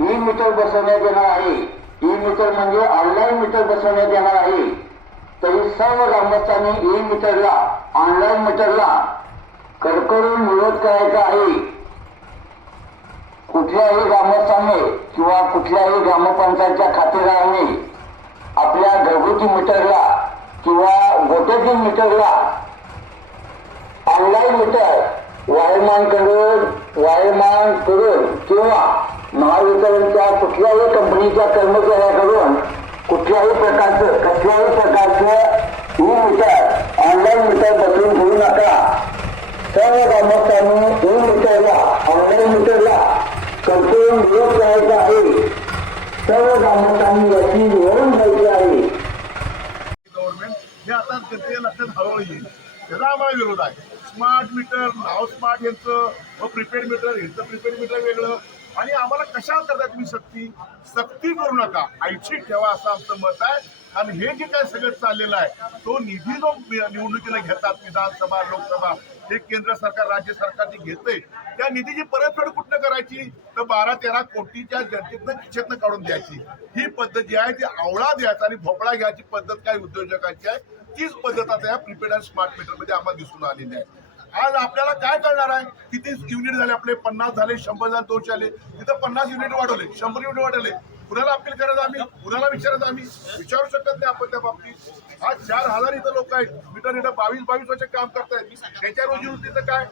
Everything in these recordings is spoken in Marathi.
ई मीटर बसवण्यात येणार आहे. ई मीटर म्हणजे ऑनलाईन मीटर बसवण्यात येणार आहे. तरी सर्व ग्रामस्थांनी ई मीटरला ऑनलाईन मीटरला कडकडून विरोध करायचा आहे. कुठल्याही ग्रामस्थाने किंवा कुठल्याही ग्रामपंचायतच्या खातेदाराने आपल्या घरगुती मीटरला किंवा गोट्यातील मीटरला ऑनलाईन मीटर वायरमानकडून वायरमानकडून किंवा महावितरणच्या कुठल्याही कंपनीच्या कर्मचाऱ्याकडून कुठल्याही प्रकारचं कसल्याही प्रकारचं ई मीटर ऑनलाईन मीटर बसवून घेऊ नका. सर्व ग्रामस्थांनी ई मीटरला ऑनलाईन मीटरला कठोर विरोध करायचा आहे. सर्व ग्रामस्थांनी याची निवडून घ्यायची आहे. गव्हर्नमेंट हे आता त्याचे लक्षात हळूहळू येईल आम्हाला विरोध आहे. स्मार्ट मीटर नाव स्मार्ट यांचं व प्रिपेड मीटर यांचं प्रिपेड मीटर वेगळं. आणि आम्हाला कशावर करता तुम्ही सक्ती सक्ती करू नका. ऐच्छिक ठेवा असं आमचं मत आहे. आणि हे जे काय सगळं चाललेलं आहे तो निधी जो निवडणुकीला घेतात विधानसभा लोकसभा हे केंद्र सरकार राज्य सरकार जे घेतंय त्या निधीची परतफेड कुठनं करायची? तर बारा तेरा कोटीच्या जनतेतनं खिशातनं काढून द्यायची. ही पद्धत जी आहे ती आवळा द्यायचा आणि भोपळा घ्यायची पद्धत काय उद्योजकांची आहे तीच पद्धत आता या प्रिपेड अँड स्मार्ट मीटरमध्ये आम्हाला दिसून आलेली आहे. आज आपल्याला काय कळणार आहे? किती युनिट झाले आपले? पन्नास झाले शंभर झाले दोनशे आले. तिथं पन्नास युनिट वाढवले शंभर युनिट वाढवले. कुणाला अपील करायचं आम्ही? कुणाला विचारायचं आम्ही? विचारू शकत नाही आपण त्या बाबतीत. आज चार हजार इथं लोक आहेत. मीटर इथं बावीस बावीस वर्ष काम करतायत. त्याच्या रोजीरोटीचं काय?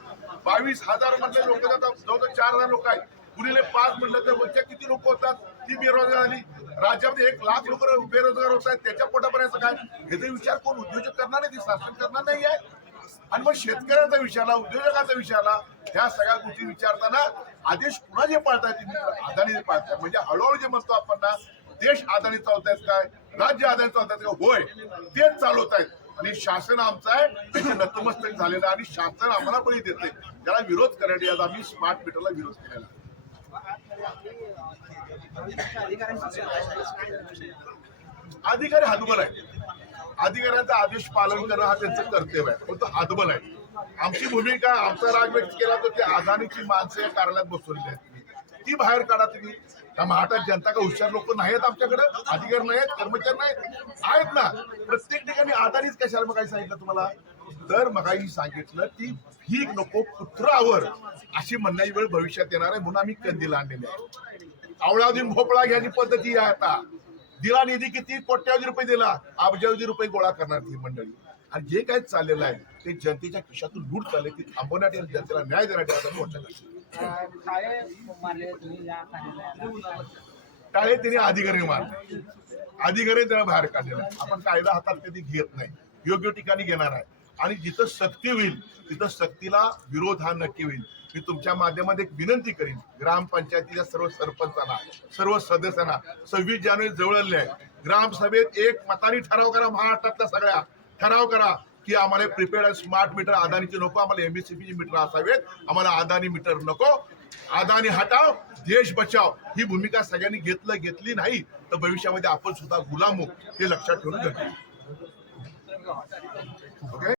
बावीस हजार मधले लोक जातात जवळजवळ चार हजार लोक आहेत. पुढील पाच म्हटलं तर वरच्या किती लोक होतात? ती बेरोजगार झाली. राज्यामध्ये एक लाख लोक बेरोजगार होत आहेत. त्याच्या पोटापर्यंत काय? हे विचार कोण? उद्योजक करणार नाही ती शासन करणार नाही आहे. आणि मग शेतकऱ्यांचा विचारला उद्योजकाचा विचारला ह्या सगळ्या गोष्टी विचारताना आदेश पुन्हा जे पाळतायत ते अदानी म्हणजे हळूहळू जे म्हणतो आपण ना देश आदानी चालतायत काय? राज्य आदानी चालतायत का होय तेच चालवत आहेत आणि शासन आमचं आहे नतमस्तक झालेलं आणि शासन आम्हाला बळी देते त्याला विरोध करण्यासाठी आज आम्ही स्मार्ट मीटरला विरोध केलेला अधिकारी हातबल आहे. अधिकाऱ्यांचा आदेश पालन करणं हा त्यांचं कर्तव्य आहे. पण तो हातबल आहे. आमची भूमिका आमचा राग व्यक्त केला तर ते अदानीची माणसं या कार्यालयात बसवलेली आहेत. ती बाहेर काढा तुम्ही. त्या महाराष्ट्रात जनता का हुशार लोक नाही आहेत आमच्याकडे? अधिकारी नाही आहेत कर्मचारी नाहीत आहेत ना. प्रत्येक ठिकाणी अदानीच कशाला मग काही सांगितलं तुम्हाला? तर मगाही सांगितलं की भीक नको पुत्रावर अशी म्हणण्याची वेळ भविष्यात येणार आहे म्हणून आम्ही कंदील आणलेले आहे. आवळा देऊन भोपळा घ्यायची पद्धती आहे आता. दिला निधी किती कोट्यावधी रुपये दिला अब्जावधी रुपये गोळा करणार ती मंडळी. आणि जे काय चाललेलं आहे ते जनतेच्या खिशातून लूट चालले ती थांबवण्यासाठी आणि जनतेला न्याय देण्यासाठी आता मोर्चा टाळे त्यांनी अधिकारी मारले. अधिकारी त्याला बाहेर काढलेला आपण कायदा हातात कधी घेत नाही. योग्य ठिकाणी घेणार आहे. आणि जिथं सक्ती होईल तिथं सक्तीला विरोध हा नक्की होईल. मी तुमच्या माध्यमात एक विनंती करीन ग्रामपंचायतीच्या सर्व सरपंचांना सर्व सदस्यांना सव्वीस जानेवारी जवळ आले आहे. ग्रामसभेत एक मताने ठराव करा महाराष्ट्रातल्या सगळ्या. ठराव करा की आम्हाला प्रिपेड आणि स्मार्ट मीटर अदानीचे नको आम्हाला एमएससीपीचे मीटर असावेत. आम्हाला अदानी मीटर नको. अदानी हटाव देश बचाव. ही भूमिका सगळ्यांनी घेतलं घेतली नाही तर भविष्यामध्ये आपण सुद्धा गुलाम हे लक्षात ठेवून गरजेचं ओके